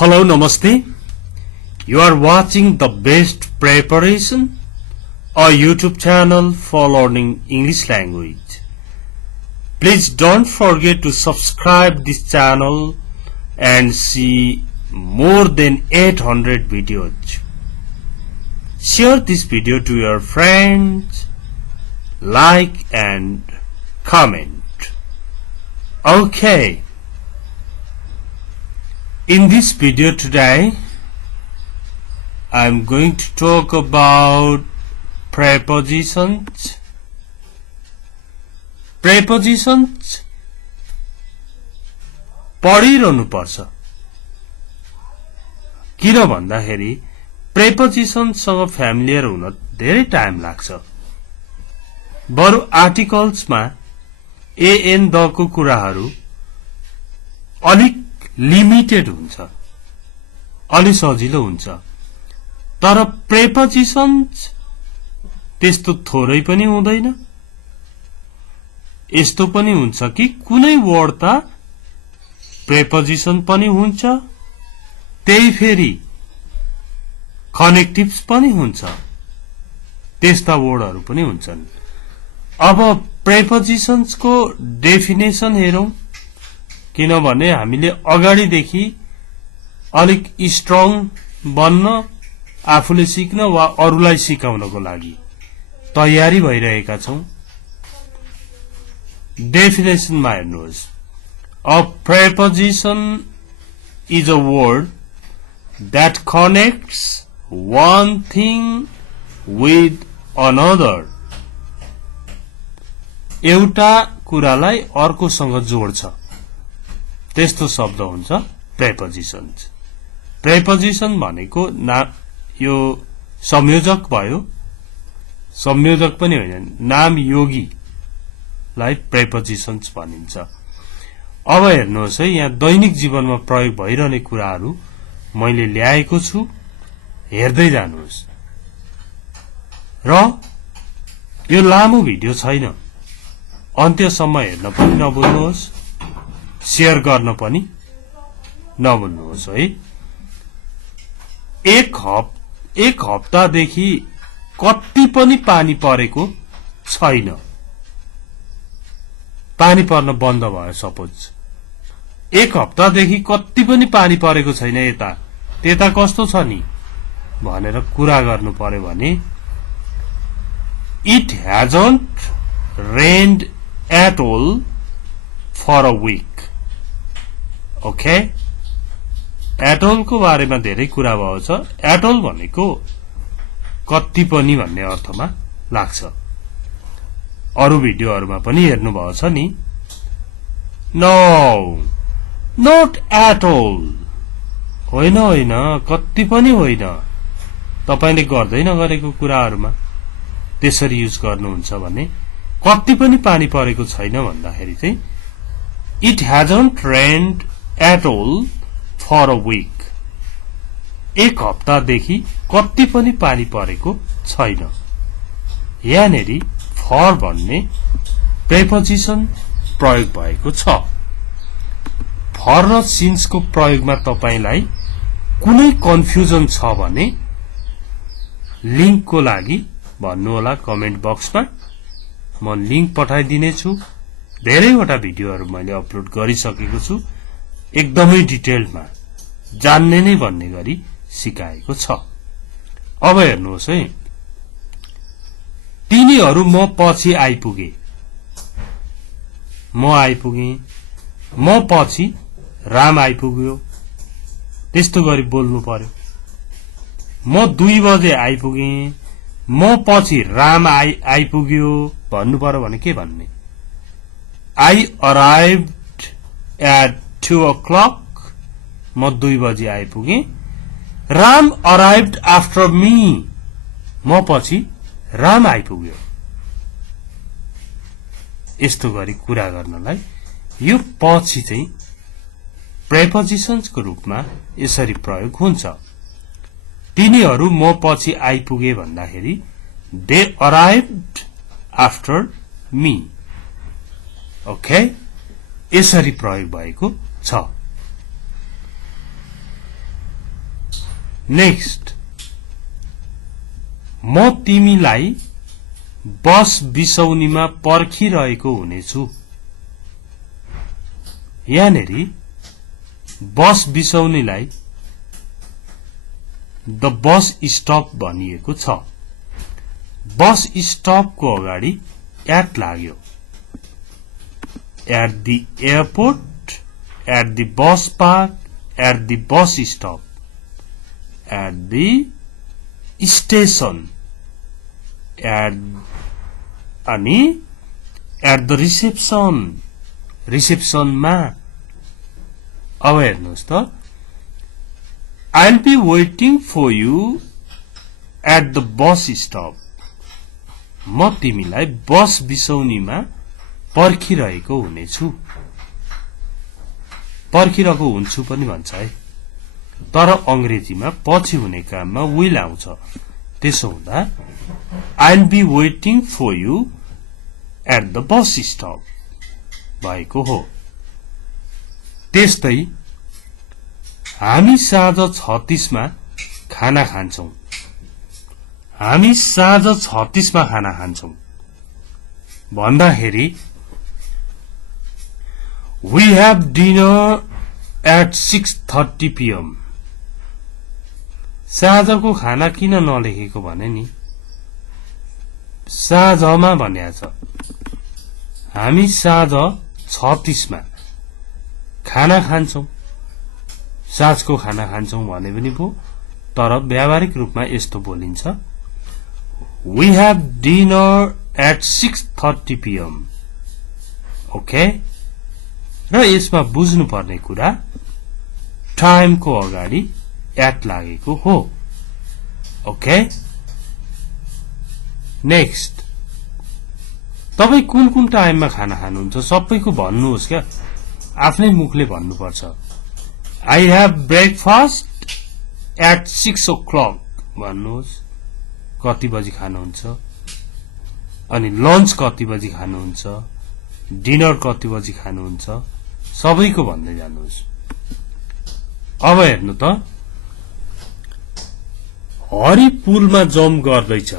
Hello, Namaste. You are watching the Best Preparation, a YouTube channel for learning English language. Please don't forget to subscribe this channel and see more than 800 videos. Share this video to your friends, like and comment. Okay. In this video today, I am going to talk about prepositions. Prepositions पढिरहनु पर्छ किन भन्दाखेरि prepositionसँग familiar हुन धेरै time लाग्छ। बरु आर्टिकल्समा an the को कुराहरू अलिक लिमिटेड हुन्छ, अलि सजिलो हुन्छ। तर प्रेपोजिशन्स त्यस्तो थोरै पनि हुँदैन। यस्तो पनि हुन्छ कि कुनै वर्ड त प्रेपोजिशन पनि हुन्छ, त्यही फेरि कनेक्टिभ्स पनि हुन्छ, त्यस्ता वर्डहरू पनि हुन्छन्। अब प्रेपोजिशन्स को डेफिनेसन हेरौं, किनभने हामीले अगाडिदेखि अलिक स्ट्रङ बन्न, आफूले सिक्न वा अरूलाई सिकाउनको लागि तयारी भइरहेका छौं। डेफिनेसनमा हेर्नुहोस्, a preposition is a word that connects one thing with another. एउटा कुरालाई अर्कोसँग जोड्छ, त्यस्तो शब्द हुन्छ प्रेपोजिशन्स। प्रेपोजिशन भनेको यो संयोजक भयो, संयोजक पनि होइन, नाम योगीलाई प्रेपोजिशन्स भनिन्छ। अब हेर्नुहोस् है, यहाँ दैनिक जीवनमा प्रयोग भइरहने कुराहरू मैले ल्याएको छु, हेर्दै जानुहोस्। र यो लामो भिडियो छैन, अन्त्यसम्म हेर्न पनि नभुल्नुहोस्, शेयर गर्न पनि नभुल्नुहोस् है। एक हप्तादेखि कति पनि पानी परेको छैन, पानी पर्न बन्द भयो सपोज। एक हप्तादेखि कति पनि पानी परेको छैन, यता त्यता कस्तो छ नि भनेर कुरा गर्नु पर्यो भने it hasn't rained at all for a week. Okay, atoll को बारेमा धेरै कुरा भएको छ। एटोल भनेको कति पनि भन्ने अर्थमा लाग्छ। अरु भिडियोहरुमा पनि हेर्नु भएको छ नि। नो, नट एटोल, होइन होइन, कति पनि होइन। तपाईले गर्दै नगरेको कुराहरुमा त्यसरी युज गर्नुहुन्छ भने कति पनि पानी परेको छैन भन्दाखेरि चाहिँ it hasn't rained at all for a week. एक हप्तादेखि कति पनि पानी परेको छैन। यहाँनेरि फर भन्ने प्रेपोजिशन प्रयोग भएको छ। फर र सिन्स को प्रयोगमा तपाईलाई कुनै कन्फ्युजन छ भने लिंक को लागि भन्नु होला कमेन्ट बक्समा, म लिंक पठाइदिने छु। धेरैवटा भिडियोहरु मैले अपलोड गरिसकेको छु, एकदमै डिटेलमा जान्ने नै भन्ने गरी सिकाएको छ। अब हेर्नुहोस् है, तिनीहरु म पछि आइपुगे, म आइपुगे, म पछि राम आइपुग्यो, त्यस्तो गरी बोल्नु पर्यो। म 2 बजे आइपुगे, म पछि राम आइपुग्यो भन्नु पर्यो भने के भन्ने? I arrived at 2 o'clock. म 2 बजे आइपुगे। Ram arrived after me. म पछि राम आइपुग्यो। यस्तो गरी कुरा गर्नलाई यो पछि चाहिँ प्रेपोजिशन्स को रूपमा यसरी प्रयोग हुन्छ। तिनीहरु म पछि आइपुगे भन्दाखेरि they arrived after me. Okay, यसरी प्रयोग भएको छ। नेक्स्ट, म तिमीलाई बस बिसौनीमा पर्खिरहेको हुनेछु। यहाँनेरि बस बिसौनीलाई द बस स्टप भनिएको छ। बस स्टपको अगाडि एट लाग्यो। At the airport, at the bus park, at the bus stop, at the station, अनि एट द रिसेप्सन, रिसेप्सनमा। अब हेर्नुहोस् त, I'll be waiting for you at the bus stop. म तिमीलाई बस बिसौनीमा पर्खिरहेको हुनेछु। पर्खिरहेको हुन्छु पनि भन्छ है, तर अंग्रेजीमा पछि हुने काममा will आउँछ। त्यसो हुँदा I'll be waiting for you at the bus stop भएको हो। त्यस्तै हामी साँझ 36 मा खाना खान्छौं। हामी साँझ 36 मा खाना खान्छौं भन्दाखेरि We have dinner at 6:30 PM. साँझको खाना किन नलेखेको भने नि, साँझमा भनेको छ। हामी साँझ 36 मा खाना खान्छौं, साँझको खाना खान्छौं भने पनि भो, तर व्यावहारिक रूपमा यस्तो बोलिन्छ, We have dinner at 6:30 PM. Okay, र यसमा बुझ्नु पर्ने कुरा टाइमको अगाडि एट लागेको हो। ओके, नेक्स्ट, तपाई कुन कुन टाइममा खाना खानुहुन्छ सबैको भन्नुहोस् क्या, आफ्नै मुखले भन्नुपर्छ। I have breakfast at 6 o'clock भन्नुहोस्, कति बजी खानुहुन्छ, अनि लन्च कति बजी खानुहुन्छ, डिनर कति बजी खानुहुन्छ, सबैको भन्दै जानुहोस्। अब हेर्नु त, हरि पुलमा जम्प गर्दैछ,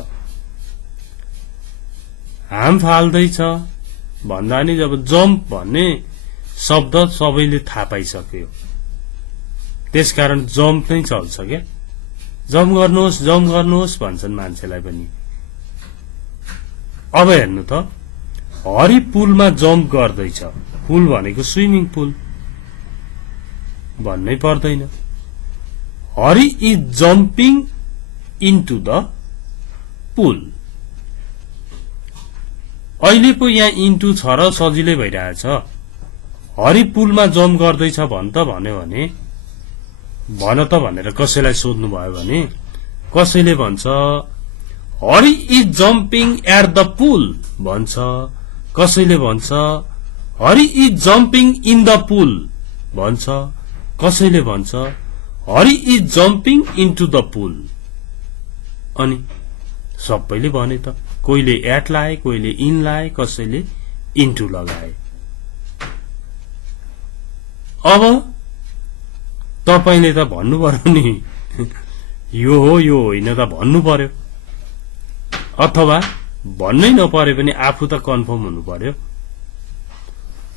हाम फाल्दैछ भन्दा नि जब जम्प भन्ने शब्द सबैले थाहा पाइसक्यो, त्यसकारण जम्प नै चल्छ क्या। जम्प गर्नुहोस् भन्छन् मान्छेलाई पनि। अब हेर्नु त, हरि पुलमा जम्प गर्दैछ, पुल भनेको स्विमिङ पुल भन्नै पर्दैन। Hari is jumping into the pool. अहिले पो यहाँ इन्टु छ र सजिलै भइरहेछ। हरि पुलमा जम्प गर्दैछ भन त भन्यो भने, भन त भनेर कसैलाई सोध्नु भयो भने कसैले भन्छ Hari is jumping at the pool भन्छ, कसैले भन्छ Hari is jumping in the pool भन्छ, कसैले भन्छ Hari is jumping into the pool. अनि सबैले भने त, कोहीले एट लाए, कोहीले इन लाए, कसैले इन्टु लगाए। अब तपाईले त भन्नु पर्यो नि, यो हो यो होइन त भन्नु पर्यो, अथवा भन्नै नपरे पनि आफू त कन्फर्म हुनु पर्यो।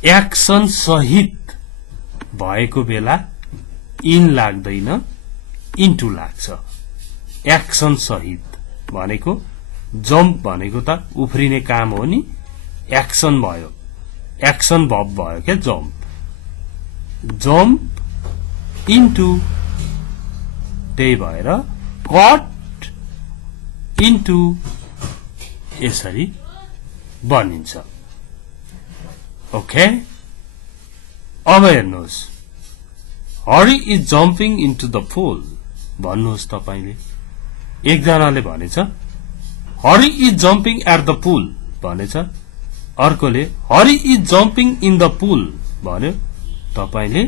एक्सन सहित भएको बेला इन लाग्दैन, इन्टु लाग्छ। एक्सन सहित भनेको जम्प भनेको त उफ्रिने काम हो नि, एक्सन भयो, एक्सन भब भयो क्या जम्प। जम्प इन्टु, त्यही भएर कट इन्टु यसरी बनिन्छ। ओके, अब हेर्नुहोस्, Hari is jumping into the pool भन्नुहोस् तपाईले। एकजनाले भनेछ Hari is jumping at the pool भनेछ, अर्कोले Hari is jumping in the pool भन्यो, तपाईले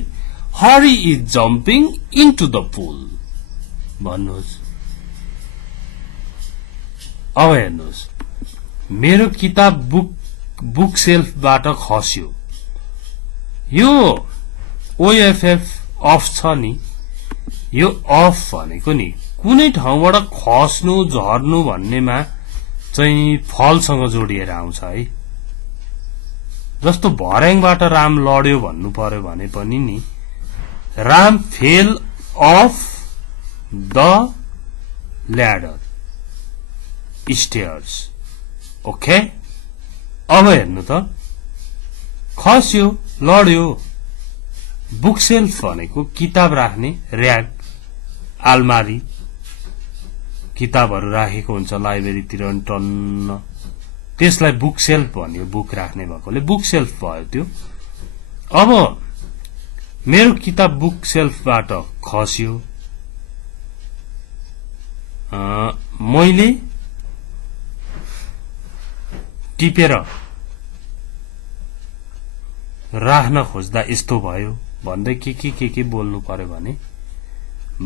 Hari is jumping into the pool भन्नुहोस्। अब हेर्नुहोस्, मेरो किताब बुक सेल्फबाट खस्यो। यो ओएफएफ अफ छ नि, यो अफ भनेको नि कुनै ठाउँबाट खस्नु झर्नु भन्नेमा चाहिँ फलसँग जोडिएर आउँछ है। जस्तो भर्याङबाट राम लड्यो भन्नु पर्यो भने पनि नि Ram fail of the ladder stairs. Okay, अब हेर्नु त, खस्यो लड्यो। बुक सेल्फ भनेको किताब राख्ने र्याक, आलमारी, किताबहरू राखेको हुन्छ लाइब्रेरीतिर टन्न, त्यसलाई बुक सेल्फ भन्यो। बुक राख्ने भएकोले बुक सेल्फ भयो त्यो। अब मेरो किताब बुक सेल्फबाट खस्यो, मैले टिपेर राख्न खोज्दा यस्तो भयो भन्दै के बोल्नु पर्यो भने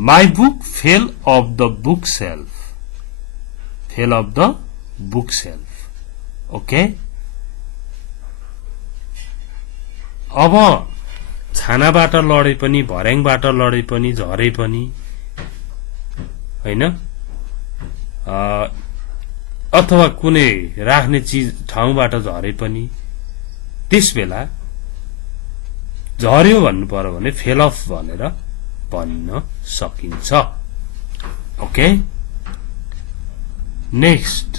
my book fail of the book shelf, fail of the book shelf. Okay, अब छानाबाट लडे पनि, भर्याङबाट लडे पनि, झरे पनि हैन, अथवा कुनै राख्ने चीज ठाउँबाट झरे पनि त्यस बेला झर्यो भन्नु पर्यो भने फेल अफ भनेर भन्न सकिन्छ। ओके, नेक्स्ट,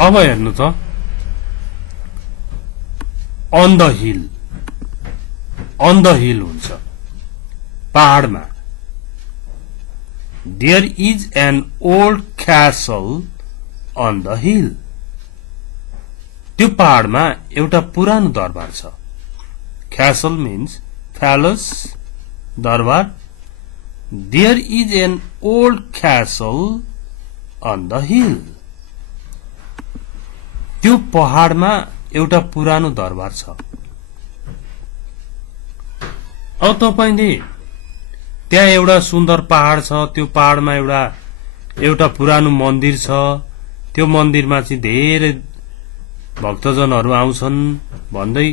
अब हेर्नु त, on the hill, on the hill हुन्छ पहाडमा। There is an old castle on the hill, त्यो पहाडमा एउटा पुरानो दरबार छ। क्यासल मिन्स प्यालेस, दरबार। There is an old castle on the hill, त्यो पहाडमा एउटा पुरानो दरबार छ। अब तपाईले त्यहाँ एउटा सुन्दर पहाड छ, त्यो पहाडमा एउटा पुरानो मन्दिर छ, त्यो मन्दिरमा चाहिँ धेरै भक्तजनहरू आउँछन् भन्दै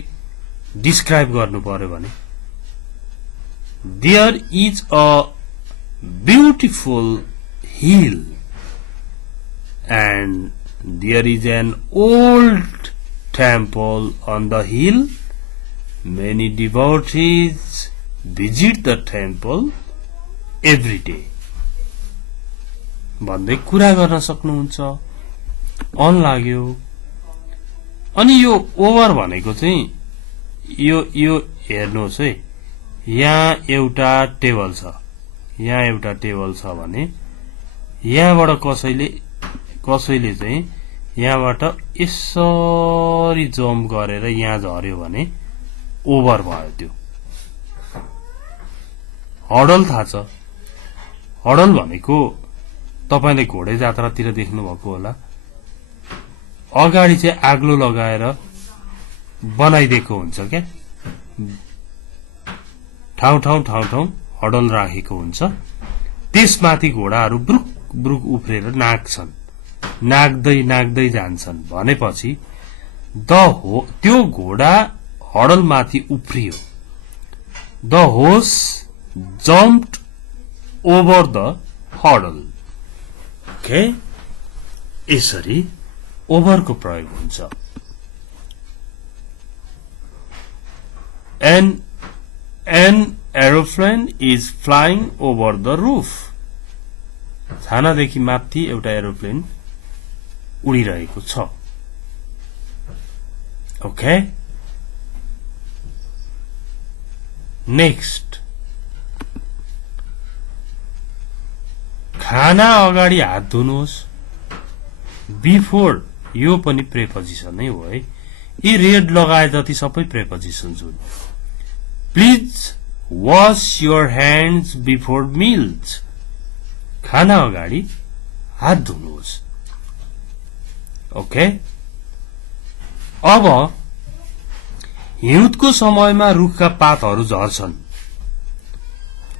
डिस्क्राइब गर्नु पर्यो भने there is a beautiful hill and there is an old temple on the hill, many devotees visit the temple every day भन्दै कुरा गर्न सक्नुहुन्छ। अन लाग्यो। अनि यो ओभर भनेको चाहिँ यो हेर्नुहोस् है, यहाँ एउटा टेबल छ, यहाँ एउटा टेबल छ भने यहाँबाट कसैले चाहिँ यहाँबाट यसरी जम्प गरेर यहाँ झर्यो भने ओभर भयो। त्यो हडल थाहा छ, हडल भनेको तपाईले घोडे जात्रातिर देख्नु भएको होला, अगाडि चाहिँ आग्लो लगाएर बनाइदिएको हुन्छ क्या, ठाउँ हडल राखेको हुन्छ, त्यसमाथि घोडाहरू ब्रुक ब्रुक उफ्रेर नाग्छन्, नाग्दै जान्छन् भनेपछि त्यो घोडा हडलमाथि उफ्रियो। The horse jumped over the hurdle। Okay, यसरी ओभरको प्रयोग हुन्छ। An aeroplane is flying over the roof। छानादेखि माथि एउटा एरोप्लेन उडिरहेको छ। ओके, नेक्स्ट, खाना अगाडि हात धुनुहोस्। बिफोर, यो पनि प्रेपोजिसन नै हो है, यी रेड लगाए जति सबै प्रेपोजिसन्स हुन्। Please wash your hands before meals, खाना अगाडि हात धुनुहोस्। ओके, अब हिउँदको समयमा रुखका पातहरू झर्छन्।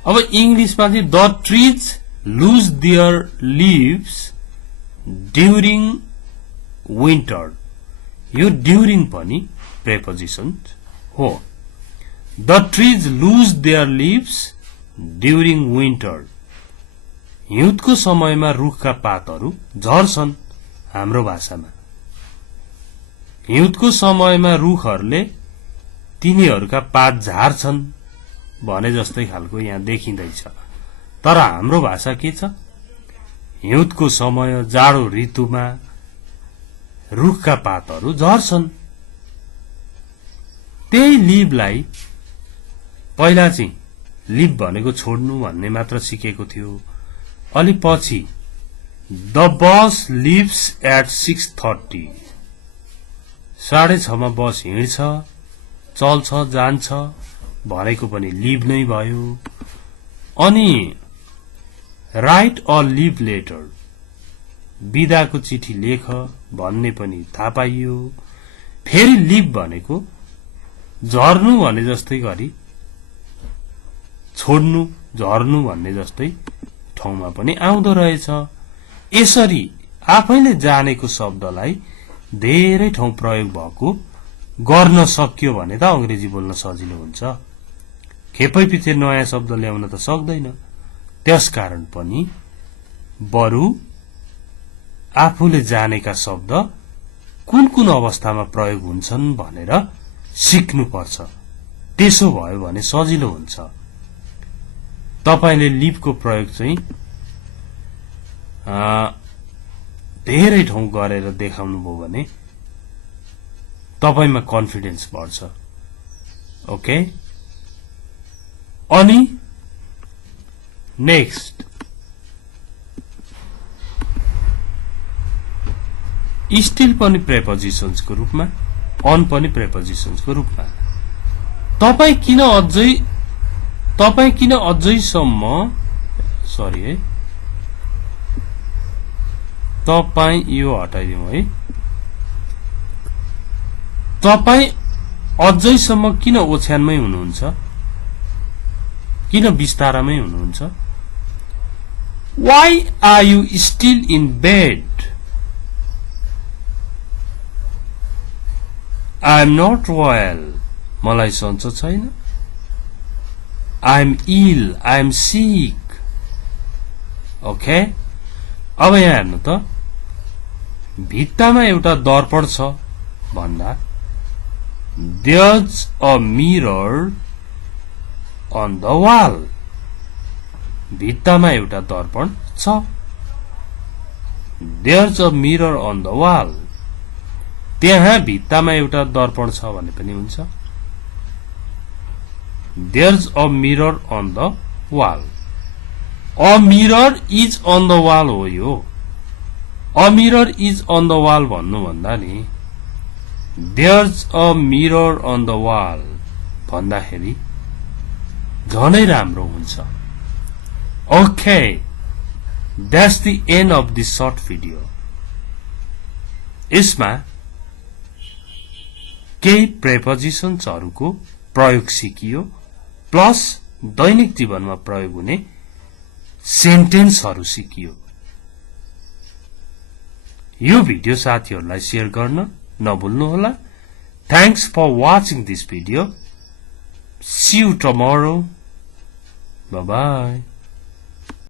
अब इंग्लिशमा चाहिँ the trees lose their leaves during winter। यो ड्युरिङ पनि प्रेपोजिसन हो। The trees lose their leaves during winter. हिउँदको समयमा रुखका पातहरू झर्छन् हाम्रो भाषामा। हिउँदको समयमा रुखहरूले तिनीहरूका पात झार्छन् भने जस्तै खालको यहाँ देखिँदैछ। तर हाम्रो भाषा के छ? हिउँदको समय जाडो ऋतुमा रुखका पातहरू झर्छन्। त्यही लिभलाई पहिला चाहिँ लिभ भनेको छोड्नु भन्ने मात्र सिकेको थियो। अलि पछि द बस लिभ्स एट 6:30। 6:30 मा बस हिँड्छ, चल्छ, जान्छ भनेको पनि लिभ नै भयो। अनि राइट अ लिभ लेटर, बिदाको चिठी लेख भन्ने पनि थाहा पाइयो। फेरि लिभ भनेको झर्नु भने जस्तै गरी छोड्नु, झर्नु भन्ने जस्तै ठाउँमा पनि आउँदो रहेछ। यसरी आफैले जानेको शब्दलाई धेरै ठाउँ प्रयोग भएको गर्न सक्यो भने त अंग्रेजी बोल्न सजिलो हुन्छ। खेपै पछि नयाँ शब्द ल्याउन त सक्दैन। त्यसकारण पनि बरु आफूले जानेका शब्द कुन कुन अवस्थामा प्रयोग हुन्छन् भनेर सिक्नुपर्छ। त्यसो भयो भने सजिलो हुन्छ। तपाईले लिभको प्रयोग चाहिँ धेरै ठाउँ गरेर देखाउनुभयो भने तपाईमा कन्फिडेन्स बढ्छ। ओके, अनि नेक्स्ट स्टिल पनि प्रेपोजिशन्सको रूपमा, अन पनि प्रेपोजिशन्सको रूपमा। तपाई किन अझैसम्म सरी है, तपाई यो हटाइदिउँ है। तपाई अझैसम्म किन ओछ्यानमै हुनुहुन्छ? किन बिस्तारामै हुनुहुन्छ? Why are you still in bed? I am not well. मलाई सन्चो छैन। I am ill. I am sick. Okay? अब यहाँ हेर्नु त, भित्तामा एउटा दर्पण छ भन्दा There's a mirror on the wall. भित्तामा एउटा दर्पण छ। There's a mirror on the wall. त्यहाँ भित्तामा एउटा दर्पण छ भने पनि हुन्छ। There's a mirror on the wall. A mirror is on the wall हो यो। A mirror is on the wall भन्नु भन्दा नि There's a mirror on the wall भन्दाखेरि झनै राम्रो हुन्छ। Okay, that's the end of this short video. यसमा केही प्रेपोजिशन्सहरुको प्रयोग सिकियो, प्लस दैनिक जीवनमा प्रयोग हुने सेन्टेन्सहरु सिकियो। यो भिडियो साथीहरुलाई शेयर गर्न नभुल्नु होला। Thanks for watching this video. See you tomorrow. Bye bye.